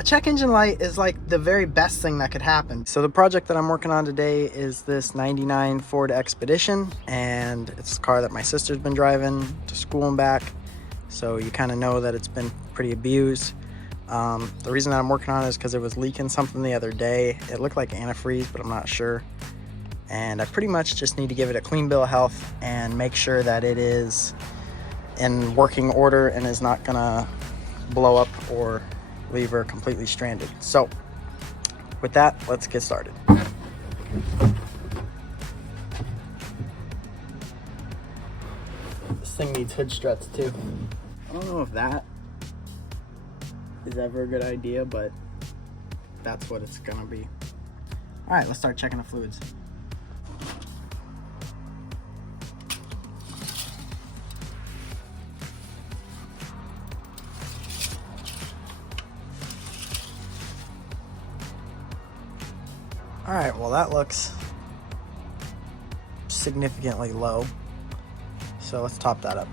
A check engine light is like the very best thing that could happen. So the project that I'm working on today is this 99 Ford Expedition, and it's a car that my sister's been driving to school and back. So you kind of know that it's been pretty abused. The reason that I'm working on it is because it was leaking something the other day. It looked like antifreeze, but I'm not sure. And I pretty much just need to give it a clean bill of health and make sure that it is in working order and is not gonna blow up or leave her completely stranded. So with that, let's get started. This thing needs hood struts too. I don't know if that is ever a good idea, but that's what it's gonna be. All right, let's start checking the fluids. All right, well that looks significantly low. So let's top that up.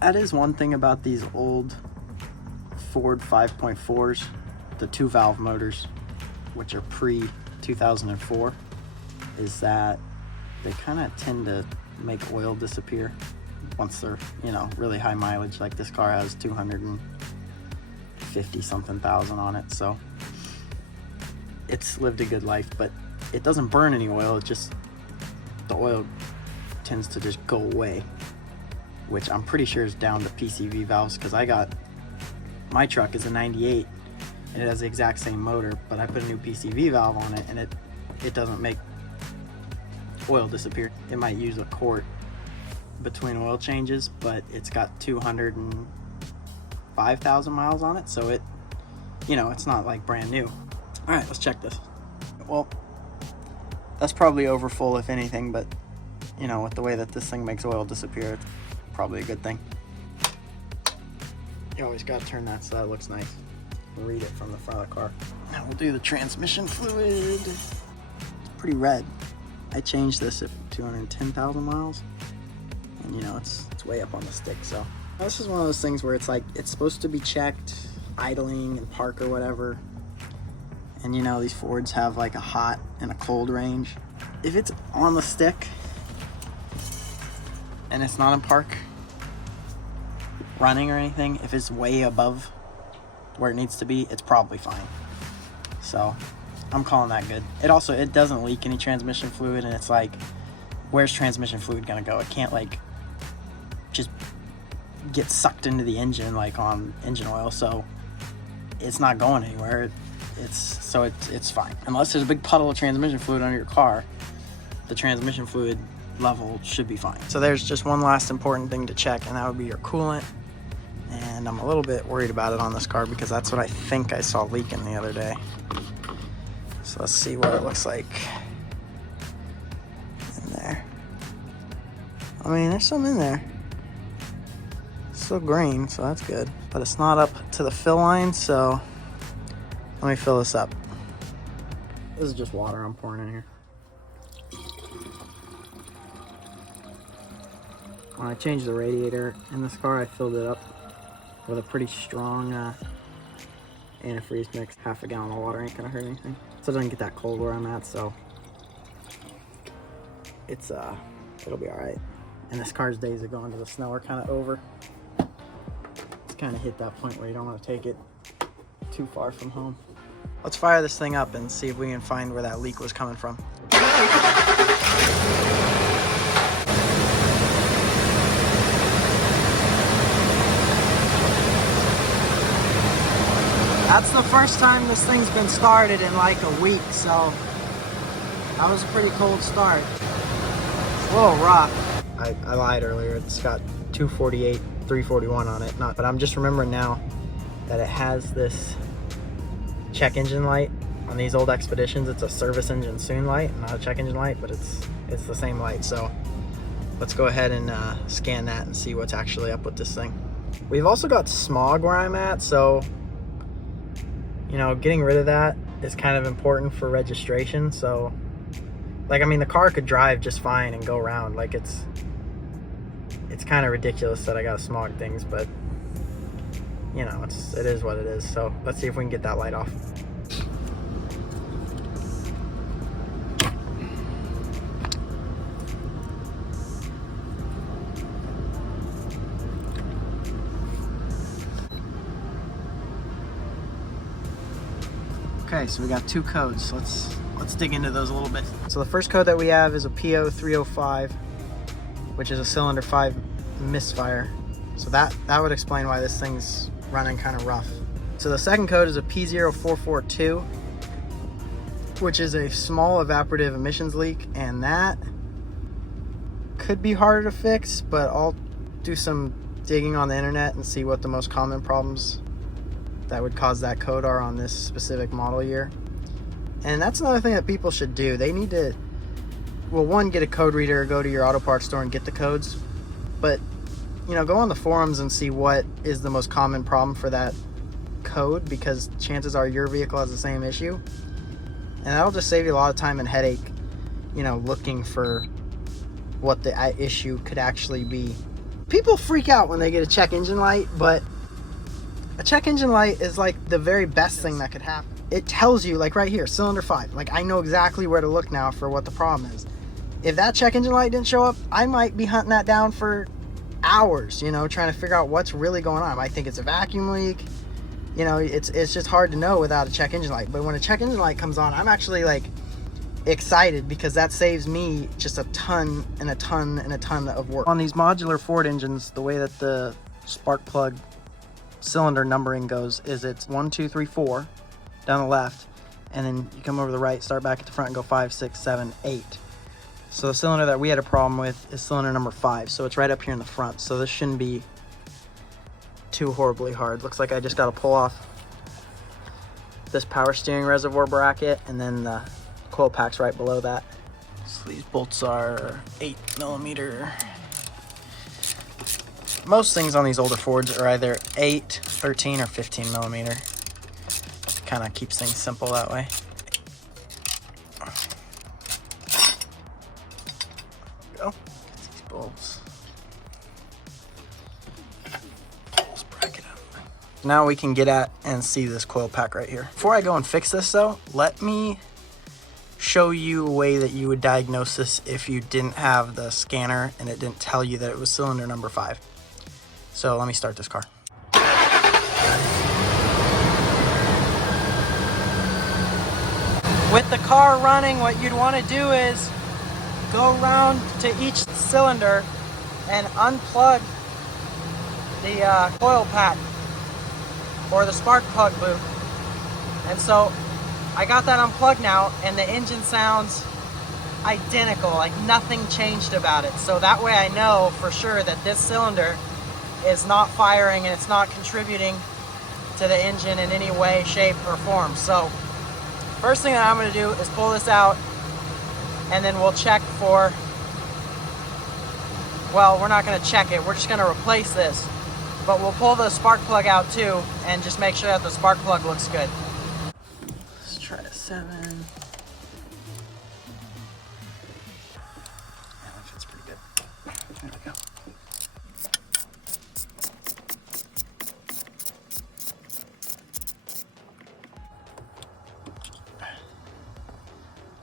That is one thing about these old Ford 5.4s, the 2-valve motors, which are pre-2004, is that they kind of tend to make oil disappear once they're, you know, really high mileage. Like this car has 250 something thousand on it, so it's lived a good life, but it doesn't burn any oil. It just, the oil tends to just go away, which I'm pretty sure is down to PCV valves, because I got, my truck is a 98 and it has the exact same motor, but I put a new PCV valve on it and it doesn't make oil disappear. It might use a quart between oil changes, but it's got 205,000 miles on it, so it, you know, it's not like brand new. All right, let's check this. Well, that's probably over full if anything, but you know, with the way that this thing makes oil disappear, it's probably a good thing. You always got to turn that so that looks nice. Read it from the front of the car. Now we'll do the transmission fluid. It's pretty red. I changed this at 210,000 miles, and you know, it's way up on the stick. So this is one of those things where it's like, it's supposed to be checked idling and park or whatever, and you know, these Fords have like a hot and a cold range. If it's on the stick and it's not in park running or anything, if it's way above where it needs to be, it's probably fine. So I'm calling that good. It doesn't leak any transmission fluid, and it's like, where's transmission fluid gonna go? It can't like just get sucked into the engine like on engine oil, so it's not going anywhere. It's fine. Unless there's a big puddle of transmission fluid under your car, the transmission fluid level should be fine. So there's just one last important thing to check, and that would be your coolant. And I'm a little bit worried about it on this car because that's what I think I saw leaking the other day. So let's see what it looks like in there. I mean, there's some in there. It's still green, so that's good. But it's not up to the fill line, so let me fill this up. This is just water I'm pouring in here. When I changed the radiator in this car, I filled it up with a pretty strong antifreeze mix. Half a gallon of water ain't gonna hurt anything. So it doesn't get that cold where I'm at, so it's it'll be all right. And this car's days of going to the snow are kind of over. It's kind of hit that point where you don't want to take it too far from home. Let's fire this thing up and see if we can find where that leak was coming from. That's the first time this thing's been started in like a week, so that was a pretty cold start. It's a little rough. I lied earlier. It's got 248, 341 on it. But I'm just remembering now that it has this check engine light on these old Expeditions. It's a service engine soon light, not a check engine light, but it's the same light. So let's go ahead and scan that and see what's actually up with this thing. We've also got smog where I'm at, so you know, getting rid of that is kind of important for registration. So like, I mean, the car could drive just fine and go around. Like, it's kind of ridiculous that I got to smog things, but you know, it is what it is. So let's see if we can get that light off. Okay, so we got 2 codes. Let's dig into those a little bit. So the first code that we have is a PO305, which is a cylinder 5 misfire. So that would explain why this thing's running kind of rough. So the second code is a P0442, which is a small evaporative emissions leak, and that could be harder to fix, but I'll do some digging on the internet and see what the most common problems that would cause that code are on this specific model year. And that's another thing that people should do. They need to, well, one, get a code reader or go to your auto parts store and get the codes, but you know, go on the forums and see what is the most common problem for that code, because chances are your vehicle has the same issue, and that'll just save you a lot of time and headache, you know, looking for what the issue could actually be. People freak out when they get a check engine light, but a check engine light is like the very best thing that could happen. It tells you, like right here, cylinder 5. Like, I know exactly where to look now for what the problem is. If that check engine light didn't show up, I might be hunting that down for hours, you know, trying to figure out what's really going on. I think it's a vacuum leak. You know, it's just hard to know without a check engine light. But when a check engine light comes on, I'm actually like excited, because that saves me just a ton and a ton and a ton of work. On these modular Ford engines, the way that the spark plug cylinder numbering goes is it's 1, 2, 3, 4 down the left, and then you come over to the right, start back at the front and go 5, 6, 7, 8. So the cylinder that we had a problem with is cylinder number 5, so it's right up here in the front. So this shouldn't be too horribly hard. Looks like I just got to pull off this power steering reservoir bracket, and then the coil pack's right below that. So these bolts are 8mm. Most things on these older Fords are either 8, 13, or 15mm. Kind of keeps things simple that way. There we go. Get these bolts. Let's break it up. Now we can get at and see this coil pack right here. Before I go and fix this though, let me show you a way that you would diagnose this if you didn't have the scanner and it didn't tell you that it was cylinder number 5. So let me start this car. With the car running, what you'd want to do is go around to each cylinder and unplug the coil pack or the spark plug loop. And so I got that unplugged now, and the engine sounds identical, like nothing changed about it. So that way I know for sure that this cylinder is not firing and it's not contributing to the engine in any way, shape, or form. So first thing that I'm going to do is pull this out, and then we'll check for, well, we're not going to check it, we're just going to replace this. But we'll pull the spark plug out too, and just make sure that the spark plug looks good. Let's try a 7. Yeah, that fits pretty good. There we go.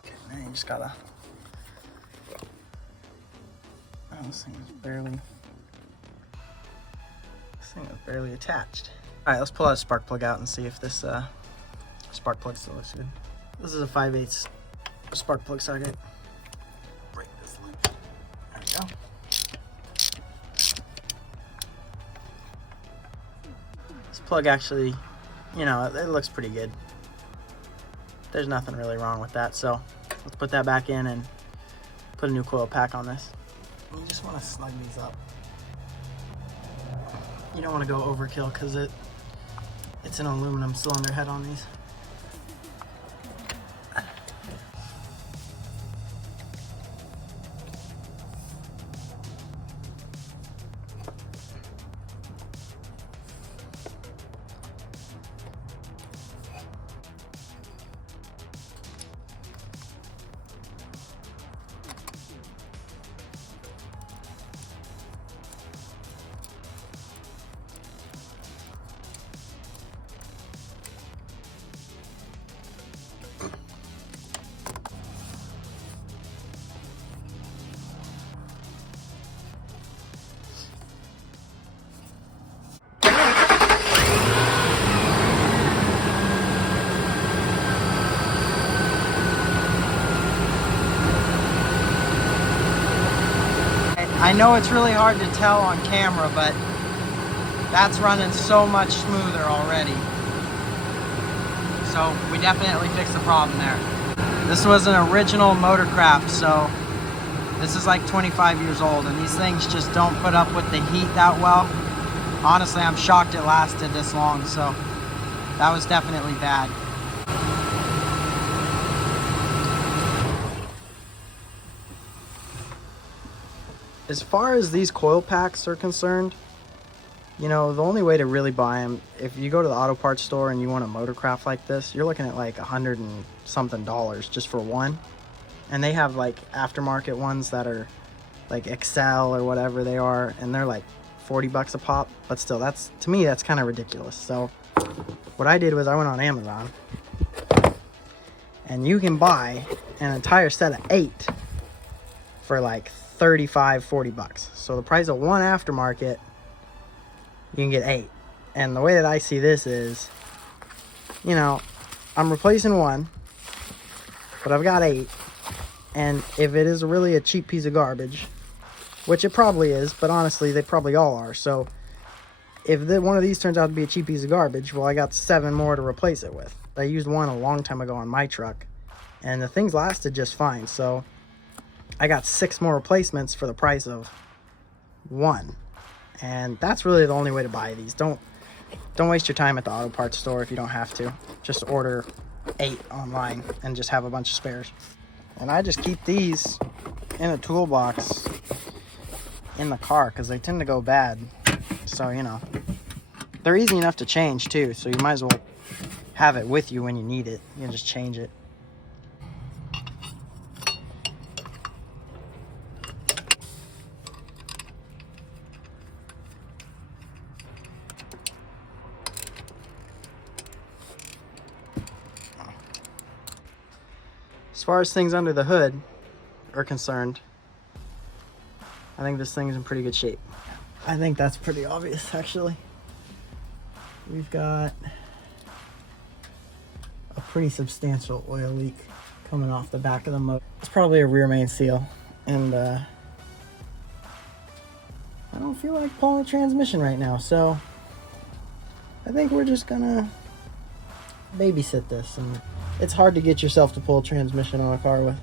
Okay, now you just gotta, oh, this thing is barely attached. All right, let's pull that spark plug out and see if this spark plug still looks good. This is a 5/8 spark plug socket. Break this loop. There we go. This plug actually, you know, it looks pretty good. There's nothing really wrong with that, so let's put that back in and put a new coil pack on this. You just want to snug these up. You don't want to go overkill because it's an aluminum cylinder head on these. I know it's really hard to tell on camera, but that's running so much smoother already. So we definitely fixed the problem there. This was an original Motorcraft, so this is like 25 years old, and these things just don't put up with the heat that well. Honestly, I'm shocked it lasted this long, so that was definitely bad. As far as these coil packs are concerned, you know, the only way to really buy them, if you go to the auto parts store and you want a Motorcraft like this, you're looking at like $100 and something just for one. And they have like aftermarket ones that are like Excel or whatever they are, and they're like 40 bucks a pop. But still, that's, to me, that's kind of ridiculous. So what I did was I went on Amazon, and you can buy an entire set of 8 for like 35-40 bucks. So the price of one aftermarket, you can get 8. And the way that I see this is, you know, I'm replacing one, but I've got 8. And if it is really a cheap piece of garbage, which it probably is, but honestly they probably all are, so if one of these turns out to be a cheap piece of garbage, well, I got 7 more to replace it with. I used one a long time ago on my truck, and the things lasted just fine. So I got 6 more replacements for the price of 1. And that's really the only way to buy these. Don't waste your time at the auto parts store if you don't have to. Just order 8 online and just have a bunch of spares. And I just keep these in a toolbox in the car because they tend to go bad. So, you know, they're easy enough to change too, so you might as well have it with you when you need it. You can just change it. As far as things under the hood are concerned, I think this thing's in pretty good shape. I think that's pretty obvious, actually. We've got a pretty substantial oil leak coming off the back of the motor. It's probably a rear main seal, and I don't feel like pulling a transmission right now, so I think we're just gonna babysit this. And it's hard to get yourself to pull a transmission on a car with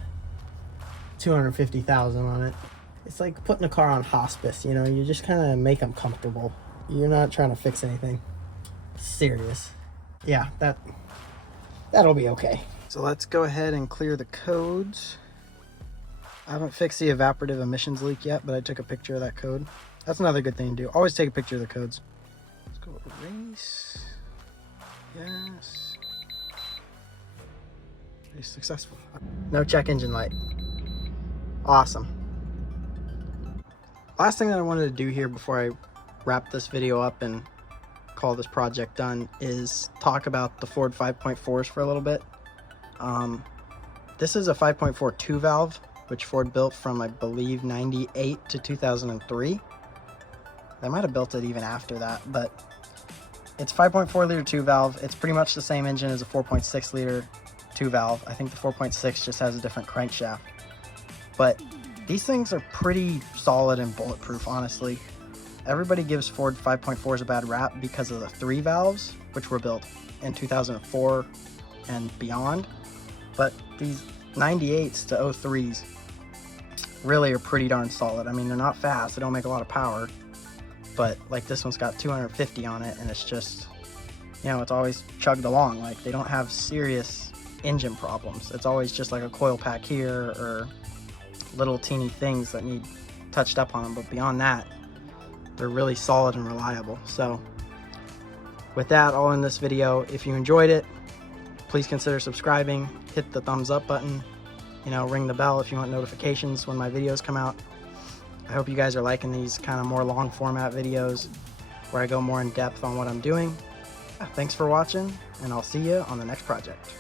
250,000 on it. It's like putting a car on hospice, you know, you just kind of make them comfortable. You're not trying to fix anything serious. Yeah, that'll be okay. So let's go ahead and clear the codes. I haven't fixed the evaporative emissions leak yet, but I took a picture of that code. That's another good thing to do. Always take a picture of the codes. Let's go erase. Yes. Successful. No check engine light. Awesome. Last thing that I wanted to do here before I wrap this video up and call this project done is talk about the Ford 5.4s for a little bit. This is a 5.4 2 valve, which Ford built from, I believe, 98 to 2003. They might have built it even after that, but it's 5.4 liter 2 valve. It's pretty much the same engine as a 4.6 liter 2 valve. I think the 4.6 just has a different crankshaft. But these things are pretty solid and bulletproof, honestly. Everybody gives Ford 5.4s a bad rap because of the 3 valves, which were built in 2004 and beyond. But these 98s to 03s really are pretty darn solid. I mean, they're not fast, they don't make a lot of power, but like this one's got 250 on it, and it's just, you know, it's always chugged along. Like, they don't have serious engine problems. It's always just like a coil pack here or little teeny things that need touched up on them, but beyond that, they're really solid and reliable. So with that, I'll end this video. If you enjoyed it, please consider subscribing, hit the thumbs up button, you know, ring the bell if you want notifications when my videos come out. I hope you guys are liking these kind of more long format videos where I go more in depth on what I'm doing. Thanks for watching, and I'll see you on the next project.